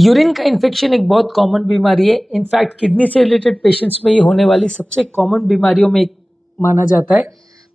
Urine का infection एक बहुत कॉमन बीमारी है। इनफैक्ट किडनी से रिलेटेड पेशेंट्स में ये होने वाली सबसे कॉमन बीमारियों में एक माना जाता है।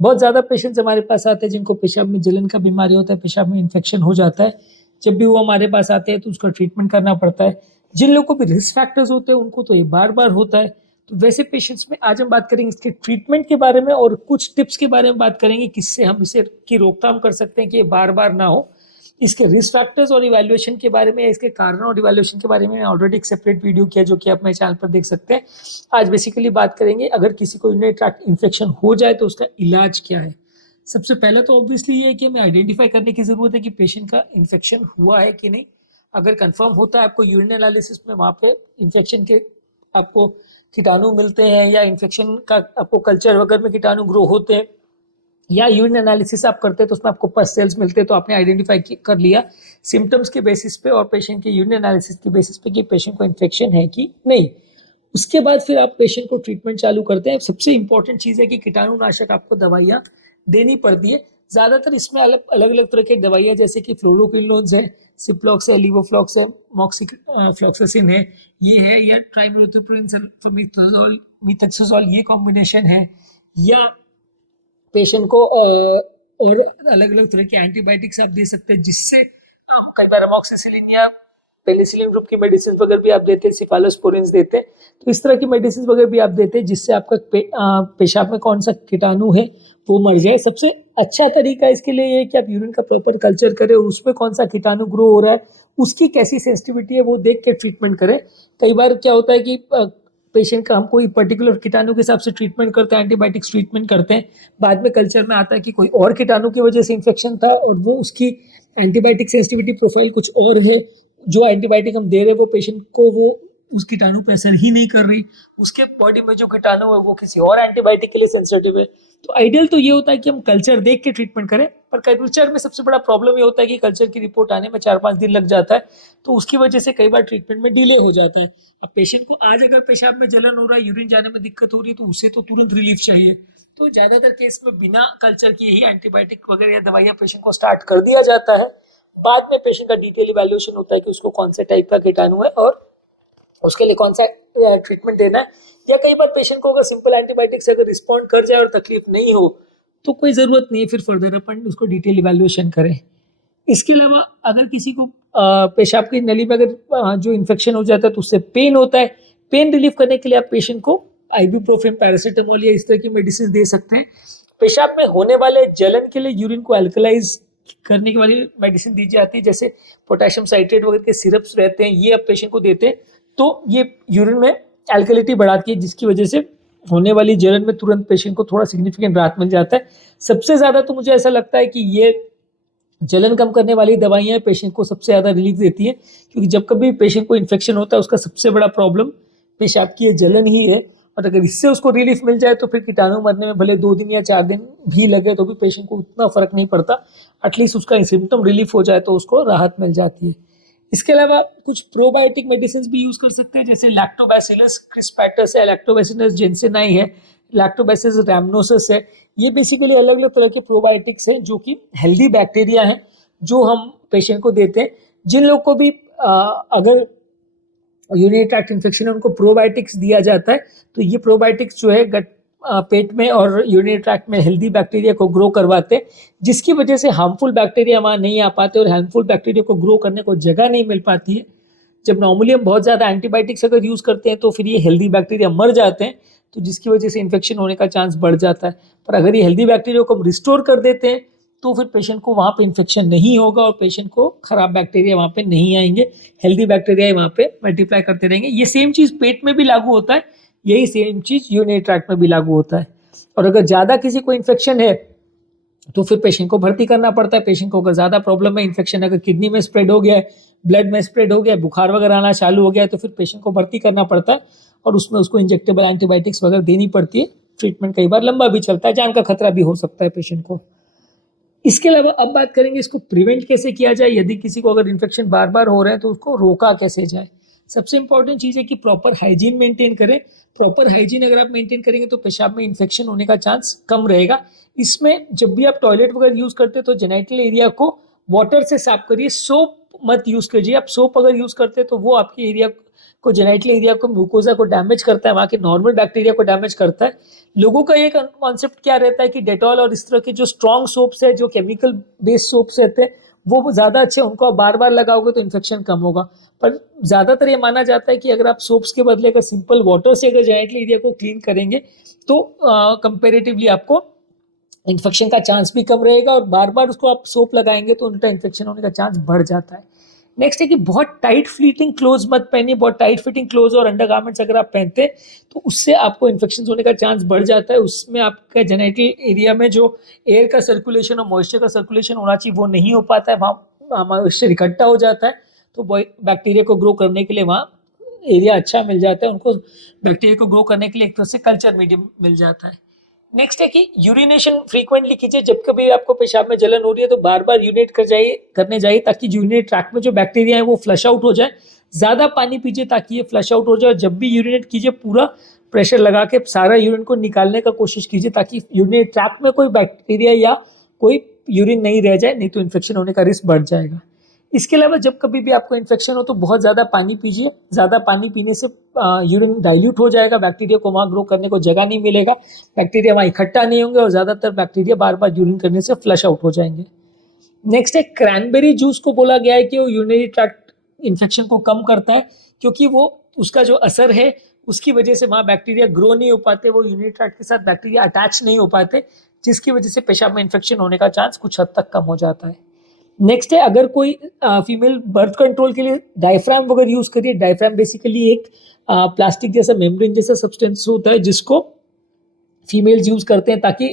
बहुत ज़्यादा पेशेंट्स हमारे पास आते हैं जिनको पेशाब में जलन का बीमारी होता है, पेशाब में इन्फेक्शन हो जाता है। जब भी वो हमारे पास आते हैं तो उसका ट्रीटमेंट करना पड़ता है। जिन लोगों को भी रिस्क फैक्टर्स होते हैं उनको तो ये बार बार होता है। तो वैसे पेशेंट्स में आज हम बात करेंगे इसके ट्रीटमेंट के बारे में और कुछ टिप्स के बारे में बात करेंगे किससे हम इसे की रोकथाम कर सकते हैं कि ये बार बार ना हो। इसके रिस्क फैक्टर्स और इवैल्यूएशन के बारे में, इसके कारण और इवैल्यूएशन के बारे में ऑलरेडी एक सेपरेट वीडियो किया जो कि आप मेरे चैनल पर देख सकते हैं। आज बेसिकली बात करेंगे अगर किसी को यूरिनरी ट्रैक्ट इन्फेक्शन हो जाए तो उसका इलाज क्या है। सबसे पहले तो ऑब्वियसली ये है कि हमें आइडेंटिफाई करने की जरूरत है कि पेशेंट का इन्फेक्शन हुआ है कि नहीं। अगर कंफर्म होता है आपको यूरिन एनालिसिस में वहाँ पे इन्फेक्शन के आपको कीटाणु मिलते हैं या इन्फेक्शन का आपको कल्चर वगैरह में कीटाणु ग्रो होते हैं या यूरिन एनालिसिस आप करते हैं तो उसमें आपको पस सेल्स मिलते हैं, तो आपने आइडेंटिफाई कर लिया सिम्टम्स के बेसिस पे और पेशेंट के यूरिन एनालिसिस के बेसिस पे कि पेशेंट को इन्फेक्शन है कि नहीं। उसके बाद फिर आप पेशेंट को ट्रीटमेंट चालू करते हैं। सबसे इंपॉर्टेंट चीज़ है कि कीटाणुनाशक आपको दवाइयाँ देनी पड़ती है। ज़्यादातर इसमें अलग अलग तरह की दवाइयाँ जैसे कि फ्लोरोक्विनोन्स है, सिप्लॉक्स है, लीवोफ्लॉक्स है, मॉक्सिफ्लॉक्सासिन है, ये है, या ट्राइमेथोप्रिन सल्फामेथाजोल मीथाक्सोजोल, ये कॉम्बिनेशन है। या पेशेंट को और अलग अलग तरह के एंटीबायोटिक्स आप दे सकते हैं जिससे कई बार अमॉक्सिसिलिन या पेनिसिलिन ग्रुप की मेडिसिन वगैरह भी आप देते हैं, सिफालोस्पोरिन्स देते हैं। तो इस तरह की मेडिसिन वगैरह भी आप देते हैं जिससे आपका पेशाब में कौन सा कीटाणु है वो मर जाए। सबसे अच्छा तरीका इसके लिए ये है कि आप यूरिन का प्रॉपर कल्चर करें और उसमें कौन सा कीटाणु ग्रो हो रहा है, उसकी कैसी सेंसिटिविटी है वो देख के ट्रीटमेंट करें। कई बार क्या होता है कि पेशेंट का हम कोई पर्टिकुलर कीटाणु के हिसाब से ट्रीटमेंट करते हैं, एंटीबायोटिक्स ट्रीटमेंट करते हैं, बाद में कल्चर में आता है कि कोई और कीटाणु की वजह से इन्फेक्शन था और वो उसकी एंटीबायोटिक सेंसिटिविटी प्रोफाइल कुछ और है। जो एंटीबायोटिक हम दे रहे हैं वो पेशेंट को वो उस कीटाणु पर असर ही नहीं कर रही, उसके बॉडी में जो कीटाणु है वो किसी और एंटीबायोटिक के लिए सेंसिटिव है। तो आइडियल तो ये होता है कि हम कल्चर देख के ट्रीटमेंट करें, पर कल्चर में सबसे बड़ा प्रॉब्लम ये होता है कि कल्चर की रिपोर्ट आने में 4-5 दिन लग जाता है, तो उसकी वजह से कई बार ट्रीटमेंट में डिले हो जाता है। अब पेशेंट को आज अगर पेशाब में जलन हो रहा है, यूरिन जाने में दिक्कत हो रही है, तो उसे तो तुरंत रिलीफ चाहिए। तो ज़्यादातर केस में बिना कल्चर की ही एंटीबायोटिक वगैरह या दवाइयाँ पेशेंट को स्टार्ट कर दिया जाता है। बाद में पेशेंट का डिटेल इवैल्यूएशन होता है कि उसको कौन से टाइप का कीटाणु है और उसके लिए कौन सा ट्रीटमेंट देना है। या कई बार पेशेंट को अगर सिंपल एंटीबायोटिक से अगर रिस्पॉन्ड कर जाए और तकलीफ नहीं हो तो कोई ज़रूरत नहीं है फिर फर्दर अपन उसको डिटेल इवैल्यूएशन करें। इसके अलावा अगर किसी को पेशाब की नली में अगर जो इन्फेक्शन हो जाता है तो उससे पेन होता है, पेन रिलीफ करने के लिए आप पेशेंट को आइबुप्रोफेन, पैरासीटामोल या इस तरह की मेडिसिन दे सकते हैं। पेशाब में होने वाले जलन के लिए यूरिन को अल्कलाइज करने की वाली मेडिसिन दी जाती है, जैसे पोटेशियम साइट्रेट वगैरह के सिरप्स रहते हैं, ये आप पेशेंट को देते हैं तो ये यूरिन में एल्कलिटी बढ़ाती है जिसकी वजह से होने वाली जलन में तुरंत पेशेंट को थोड़ा सिग्निफिकेंट राहत मिल जाता है। सबसे ज़्यादा तो मुझे ऐसा लगता है कि ये जलन कम करने वाली दवाइयाँ पेशेंट को सबसे ज़्यादा रिलीफ देती है, क्योंकि जब कभी पेशेंट को इन्फेक्शन होता है उसका सबसे बड़ा प्रॉब्लम पेशाब की जलन ही है। और अगर इससे उसको रिलीफ मिल जाए तो फिर कीटाणु मरने में भले 2 दिन या 4 दिन भी लगे तो भी पेशेंट को उतना फर्क नहीं पड़ता, एटलीस्ट उसका सिम्टम रिलीफ हो जाए तो उसको राहत मिल जाती है। इसके अलावा कुछ प्रोबायोटिक मेडिसिन भी यूज कर सकते हैं, जैसे लैक्टोबैसिलस क्रिस्पेटस है, लैक्टोबैसिलस जेंसेनाई है, लैक्टोबैसिलस रैमनोसस है। ये बेसिकली अलग अलग तरह के प्रोबायोटिक्स हैं जो कि हेल्दी बैक्टीरिया हैं जो हम पेशेंट को देते हैं। जिन लोग को भी अगर यूरिनरी ट्रैक्ट इन्फेक्शन है उनको प्रोबायोटिक्स दिया जाता है, तो ये प्रोबायोटिक्स जो है गट पेट में और यूरिनरी ट्रैक्ट में हेल्दी बैक्टीरिया को ग्रो करवाते हैं, जिसकी वजह से हार्मफुल बैक्टीरिया वहाँ नहीं आ पाते और हार्मफुल बैक्टीरिया को ग्रो करने को जगह नहीं मिल पाती है। जब नॉर्मली हम बहुत ज़्यादा एंटीबायोटिक्स अगर यूज़ करते हैं तो फिर ये हेल्दी बैक्टीरिया मर जाते हैं, तो जिसकी वजह से इन्फेक्शन होने का चांस बढ़ जाता है। पर अगर ये हेल्दी बैक्टीरिया को हम रिस्टोर कर देते हैं तो फिर पेशेंट को वहाँ पे इन्फेक्शन नहीं होगा और पेशेंट को खराब बैक्टीरिया वहाँ पे नहीं आएंगे, हेल्दी बैक्टीरिया वहाँ पे मल्टीप्लाई करते रहेंगे। ये सेम चीज़ पेट में भी लागू होता है, यही सेम चीज़ यूरिनरी ट्रैक्ट में भी लागू होता है। और अगर ज़्यादा किसी को इन्फेक्शन है तो फिर पेशेंट को भर्ती करना पड़ता है। पेशेंट को अगर ज़्यादा प्रॉब्लम है, इन्फेक्शन अगर किडनी में स्प्रेड हो गया है, ब्लड में स्प्रेड हो गया है, बुखार वगैरह आना चालू हो गया है, तो फिर पेशेंट को भर्ती करना पड़ता है और उसमें उसको इंजेक्टेबल एंटीबायोटिक्स वगैरह देनी पड़ती है। ट्रीटमेंट कई बार लंबा भी चलता है, जान का खतरा भी हो सकता है पेशेंट को। इसके अलावा अब बात करेंगे इसको प्रिवेंट कैसे किया जाए। यदि किसी को अगर इन्फेक्शन बार बार हो रहा है तो उसको रोका कैसे जाए। सबसे इंपॉर्टेंट चीज़ है कि प्रॉपर हाइजीन मेंटेन करें। प्रॉपर हाइजीन अगर आप मेंटेन करेंगे तो पेशाब में इन्फेक्शन होने का चांस कम रहेगा। इसमें जब भी आप टॉयलेट वगैरह यूज़ करते हैं तो जेनिटल एरिया को वाटर से साफ करिए। सोप मत यूज़ कीजिए। आप सोप अगर यूज़ करते हैं तो वो आपके एरिया को, जेनाइटल एरिया को, म्यूकोजा को डैमेज करता है, वहाँ के नॉर्मल बैक्टीरिया को डैमेज करता है। लोगों का ये कॉन्सेप्ट क्या रहता है कि डेटॉल और इस तरह के जो स्ट्रॉन्ग सोप्स है, जो केमिकल बेस्ड सोप्स रहते हैं, वो ज़्यादा अच्छे, उनको आप बार बार लगाओगे तो इन्फेक्शन कम होगा। पर ज़्यादातर ये माना जाता है कि अगर आप सोप्स के बदले अगर सिंपल वाटर से अगर जेनाइटल एरिया को क्लीन करेंगे तो कंपेरेटिवली आपको इन्फेक्शन का चांस भी कम रहेगा, और बार बार उसको आप सोप लगाएंगे तो उनका इन्फेक्शन होने का चांस बढ़ जाता है। नेक्स्ट है कि बहुत टाइट फिटिंग क्लोज मत पहनिए। बहुत टाइट फिटिंग क्लोज और अंडरगारमेंट्स अगर आप पहनते हैं तो उससे आपको इन्फेक्शन होने का चांस बढ़ जाता है। उसमें आपका जेनेटल एरिया में जो एयर का सर्कुलेशन और मॉइस्चर का सर्कुलेशन होना चाहिए वो नहीं हो पाता है, वहाँ मॉइस्चर इकट्ठा हो जाता है, तो बैक्टीरिया को ग्रो करने के लिए वहाँ एरिया अच्छा मिल जाता है, उनको बैक्टीरिया को ग्रो करने के लिए एक तरह से कल्चर मीडियम मिल जाता है। नेक्स्ट है कि यूरिनेशन फ्रीक्वेंटली कीजिए। जब कभी आपको पेशाब में जलन हो रही है तो बार बार यूरिनेट करने जाइए ताकि यूरिनेट ट्रैक्ट में जो बैक्टीरिया है वो फ्लश आउट हो जाए। ज़्यादा पानी पीजिए ताकि ये फ्लश आउट हो जाए। जब भी यूरिनेट कीजिए पूरा प्रेशर लगा के सारा यूरिन को निकालने का कोशिश कीजिए ताकि यूरिनेट ट्रैक्ट में कोई बैक्टीरिया या कोई यूरिन नहीं रह जाए, नहीं तो इन्फेक्शन होने का रिस्क बढ़ जाएगा। इसके अलावा जब कभी भी आपको इन्फेक्शन हो तो बहुत ज़्यादा पानी पीजिए। ज़्यादा पानी पीने से यूरिन डाइल्यूट हो जाएगा, बैक्टीरिया को वहाँ ग्रो करने को जगह नहीं मिलेगा, बैक्टीरिया वहाँ इकट्ठा नहीं होंगे और ज़्यादातर बैक्टीरिया बार बार यूरिन करने से फ्लश आउट हो जाएंगे। नेक्स्ट है क्रैनबेरी जूस को बोला गया है कि वो यूरिनरी ट्रैक्ट इन्फेक्शन को कम करता है, क्योंकि वो उसका जो असर है उसकी वजह से वहाँ बैक्टीरिया ग्रो नहीं हो पाते, वो यूरिनरी ट्रैक्ट के साथ बैक्टीरिया अटैच नहीं हो पाते, जिसकी वजह से पेशाब में इन्फेक्शन होने का चांस कुछ हद तक कम हो जाता है। नेक्स्ट है, अगर कोई फीमेल बर्थ कंट्रोल के लिए डायफ्राम वगैरह यूज करिए। डायफ्राम बेसिकली एक प्लास्टिक जैसा मेम्ब्रेन जैसा सब्सटेंस होता है जिसको फीमेल्स यूज करते हैं ताकि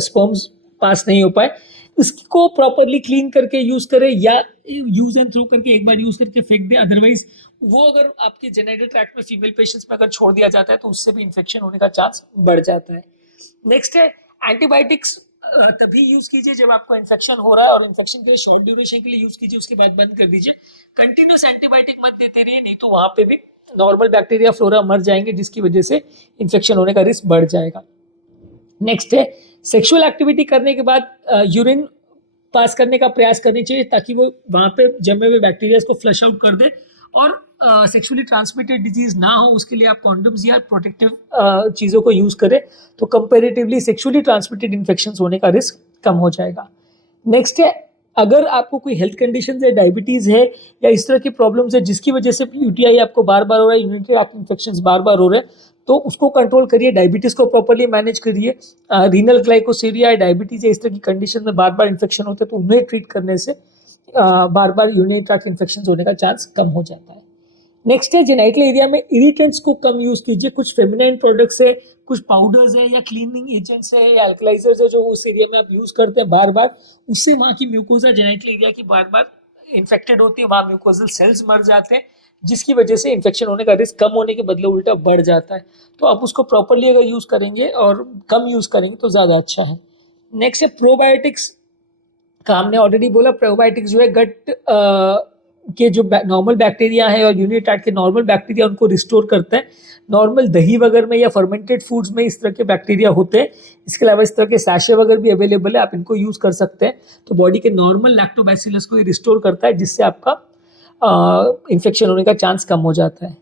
स्पर्म्स पास नहीं हो पाए। इसको प्रॉपरली क्लीन करके यूज करें या यूज एंड थ्रो करके एक बार यूज करके फेंक दें। अदरवाइज वो अगर आपके जेनेटल ट्रैक्ट में फीमेल पेशेंट्स में अगर छोड़ दिया जाता है तो उससे भी इन्फेक्शन होने का चांस बढ़ जाता है। नेक्स्ट है, एंटीबायोटिक्स तभी यूज कीजिए जब आपको इन्फेक्शन हो रहा है, और इन्फेक्शन के शॉर्ट ड्यूरेशन के लिए यूज कीजिए, उसके बाद बंद कर दीजिए। कंटिन्यूस एंटीबायोटिक मत देते रहिए, नहीं तो वहां पे भी नॉर्मल बैक्टीरिया फ्लोरा मर जाएंगे, जिसकी वजह से इन्फेक्शन होने का रिस्क बढ़ जाएगा। नेक्स्ट है, सेक्सुअल एक्टिविटी करने के बाद यूरिन पास करने का प्रयास करनी चाहिए ताकि वो वहाँ पे जमे हुए बैक्टीरिया को फ्लश आउट कर दे, और सेक्सुअली ट्रांसमिटेड डिजीज ना हो उसके लिए आप कॉन्डम्स या प्रोटेक्टिव चीज़ों को यूज़ करें तो कंपेरेटिवली सेक्सुअली ट्रांसमिटेड इन्फेक्शंस होने का रिस्क कम हो जाएगा। नेक्स्ट है, अगर आपको कोई हेल्थ कंडीशन है, डायबिटीज़ है या इस तरह की प्रॉब्लम्स है जिसकी वजह से यूटीआई आपको बार बार हो रहा है, यूरिनरी ट्रैक्ट इन्फेक्शंस बार बार हो रहे हैं, तो उसको कंट्रोल करिए। डायबिटीज़ को प्रॉपरली मैनेज करिए। रीनल ग्लाइकोसीरिया, डायबिटीज़ या इस तरह की कंडीशन में बार बार इन्फेक्शन होते हैं तो उन्हें ट्रीट करने से बार बार यूरिनरी ट्रैक्ट इन्फेक्शन होने का चांस कम हो जाता है। नेक्स्ट है, जेनाइटल एरिया में इरिटेंट्स को कम यूज कीजिए। कुछ फेमिनाइन प्रोडक्ट्स है, कुछ पाउडर्स है या क्लीनिंग एजेंट्स है या अल्कलाइजर्स है जो उस एरिया में आप यूज करते हैं बार बार, उससे वहाँ की म्यूकोजा जेनाइटल एरिया की बार बार इन्फेक्टेड होती है, वहाँ म्यूकोजल सेल्स मर जाते हैं, जिसकी वजह से इन्फेक्शन होने का रिस्क कम होने के बदले उल्टा बढ़ जाता है। तो आप उसको प्रॉपरली अगर यूज करेंगे और कम यूज करेंगे तो ज़्यादा अच्छा है। नेक्स्ट है, प्रोबायोटिक्स का हमने ऑलरेडी बोला। प्रोबायोटिक्स जो है गट के जो नॉर्मल बैक्टीरिया है और यूरिनरी ट्रैक्ट के नॉर्मल बैक्टीरिया उनको रिस्टोर करता है। नॉर्मल दही वगैरह में या फर्मेंटेड फूड्स में इस तरह के बैक्टीरिया होते हैं। इसके अलावा इस तरह के सैशे वगैरह भी अवेलेबल है, आप इनको यूज़ कर सकते हैं। तो बॉडी के नॉर्मल लैक्टोबैसिलस को ये रिस्टोर करता है, जिससे आपका इन्फेक्शन होने का चांस कम हो जाता है।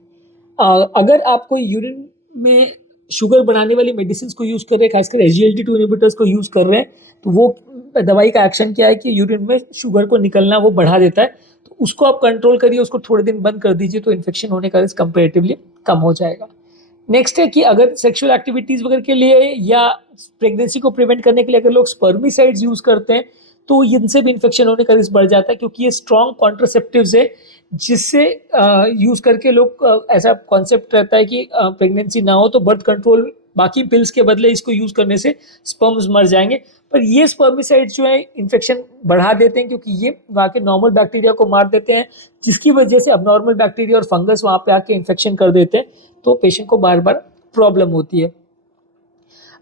अगर आप कोई यूरिन में शुगर बढ़ाने वाली मेडिसिन को यूज़ कर रहे हैं, खासकर SGLT2 इनहिबिटर्स को यूज़ कर रहे हैं, तो वो दवाई का एक्शन क्या है कि यूरिन में शुगर को निकलना वो बढ़ा देता है, तो उसको आप कंट्रोल करिए, उसको थोड़े दिन बंद कर दीजिए तो इन्फेक्शन होने का रिस्क कंपेरेटिवली कम हो जाएगा। नेक्स्ट है कि अगर सेक्सुअल एक्टिविटीज़ वगैरह के लिए या प्रेगनेंसी को प्रिवेंट करने के लिए अगर लोग स्पर्मिसाइड्स यूज़ करते हैं तो इनसे भी इन्फेक्शन होने का रिस्क बढ़ जाता है, क्योंकि ये स्ट्रॉन्ग कॉन्ट्रासेप्टिव्स है जिससे यूज़ करके लोग ऐसा कॉन्सेप्ट रहता है कि प्रेगनेंसी ना हो तो बर्थ कंट्रोल बाकी पिल्स के बदले इसको यूज़ करने से स्पर्म्स मर जाएंगे। पर ये स्पर्मिसाइड्स जो है इन्फेक्शन बढ़ा देते हैं, क्योंकि ये वहाँ के नॉर्मल बैक्टीरिया को मार देते हैं, जिसकी वजह से अब नॉर्मल बैक्टीरिया और फंगस वहाँ पे आके इन्फेक्शन कर देते हैं, तो पेशेंट को बार बार प्रॉब्लम होती है।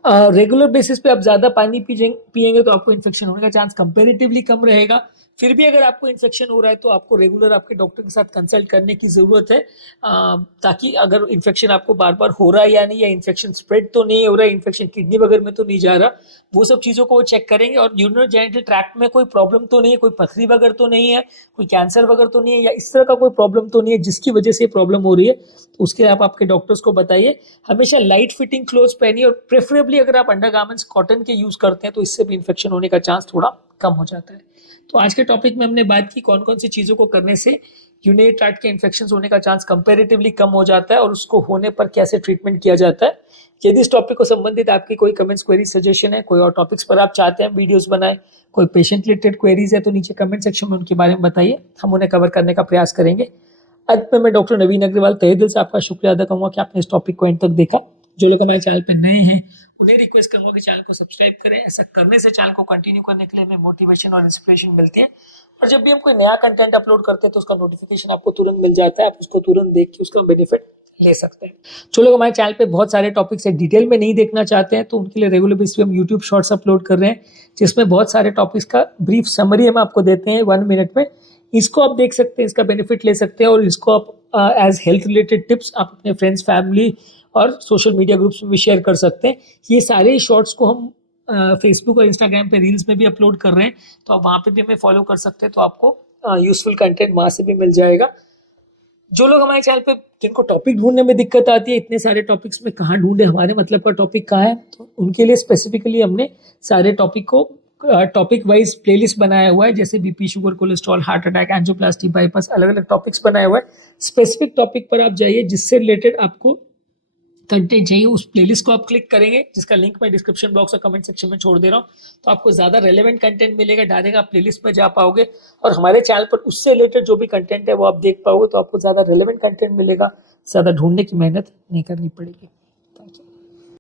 रेगुलर बेसिस पे आप ज़्यादा पानी पिएंगे तो आपको इन्फेक्शन होने का चांस कंपेरेटिवली कम रहेगा। फिर भी अगर आपको इन्फेक्शन हो रहा है तो आपको रेगुलर आपके डॉक्टर के साथ कंसल्ट करने की ज़रूरत है, ताकि अगर इन्फेक्शन आपको बार बार हो रहा है या नहीं, या इन्फेक्शन स्प्रेड तो नहीं हो रहा है, इन्फेक्शन किडनी वगैरह में तो नहीं जा रहा, वो सब चीज़ों को वो चेक करेंगे। और यूरिनोजेनिटल ट्रैक्ट में कोई प्रॉब्लम तो नहीं है, कोई पथरी वगैरह तो नहीं है, कोई कैंसर वगैरह तो नहीं है, या इस तरह का कोई प्रॉब्लम तो नहीं है जिसकी वजह से प्रॉब्लम हो रही है, तो उसके आप आपके डॉक्टर्स को बताइए। हमेशा लाइट फिटिंग क्लोथ पहनिए, और प्रेफरेबली अगर आप अंडरगारमेंट्स कॉटन के यूज़ करते हैं तो इससे भी इन्फेक्शन होने का चांस थोड़ा कम हो जाता है। तो आज के टॉपिक में हमने बात की कौन कौन सी चीज़ों को करने से यूरिनरी ट्रैक्ट के इन्फेक्शन होने का चांस कंपैरेटिवली कम हो जाता है, और उसको होने पर कैसे ट्रीटमेंट किया जाता है। यदि इस टॉपिक को संबंधित आपकी कोई कमेंट्स, क्वेरी, सजेशन है, कोई और टॉपिक्स पर आप चाहते हैं वीडियोस बनाए, कोई पेशेंट रिलेटेड क्वेरीज है, तो नीचे कमेंट सेक्शन में उनके बारे में बताइए, हम उन्हें कवर करने का प्रयास करेंगे। अंत में मैं डॉक्टर नवीन अग्रवाल तहे दिल से आपका शुक्रिया अदा करूंगा कि आपने इस टॉपिक को एंड तक देखा। जो लोग हमारे चैनल पर नए हैं उन्हें रिक्वेस्ट करूंगा कि चैनल को सब्सक्राइब करें। ऐसा करने से चैनल को कंटिन्यू करने के लिए हमें मोटिवेशन और इंस्पिरेशन मिलते हैं, और जब भी हम कोई नया कंटेंट अपलोड करते हैं तो उसका नोटिफिकेशन आपको तुरंत मिल जाता है, आप उसको तुरंत देख के उसका बेनिफिट ले सकते हैं। जो लोग हमारे चैनल पे बहुत सारे टॉपिक्स है डिटेल में नहीं देखना चाहते हैं, तो उनके लिए रेगुलर बेसिस पे हम यूट्यूब शॉर्ट्स अपलोड कर रहे हैं, जिसमें बहुत सारे टॉपिक्स का ब्रीफ समरी हम आपको देते हैं 1 मिनट में। इसको आप देख सकते हैं, इसका बेनिफिट ले सकते हैं, और इसको आप एज हेल्थ रिलेटेड टिप्स आप अपने फ्रेंड्स, फैमिली और सोशल मीडिया ग्रुप्स में भी शेयर कर सकते हैं। ये सारे शॉर्ट्स को हम फेसबुक और इंस्टाग्राम पे रील्स में भी अपलोड कर रहे हैं, तो आप वहाँ पे भी हमें फॉलो कर सकते हैं, तो आपको यूजफुल कंटेंट वहाँ से भी मिल जाएगा। जो लोग हमारे चैनल पे जिनको टॉपिक ढूंढने में दिक्कत आती है, इतने सारे टॉपिक्स में कहाँ ढूंढे, हमारे मतलब का टॉपिक कहाँ है, तो उनके लिए स्पेसिफिकली हमने सारे टॉपिक को टॉपिक वाइज प्लेलिस्ट बनाया हुआ है, जैसे BP, sugar, cholesterol, heart attack, angioplasty, bypass, अलग अलग टॉपिक्स बनाया हुआ है। स्पेसिफिक टॉपिक पर आप जाइए, जिससे रिलेटेड आपको कंटेंट चाहिए, उस प्लेलिस्ट को आप क्लिक करेंगे, जिसका लिंक मैं डिस्क्रिप्शन बॉक्स और कमेंट सेक्शन में छोड़ दे रहा हूँ, तो आपको ज़्यादा रेलेवेंट कंटेंट मिलेगा, डायरेक्ट आप प्लेलिस्ट में जा पाओगे, और हमारे चैनल पर उससे रिलेटेड जो भी कंटेंट है वो आप देख पाओगे, तो आपको ज़्यादा रेलेवेंट कंटेंट मिलेगा, ज़्यादा ढूंढने की मेहनत नहीं करनी पड़ेगी।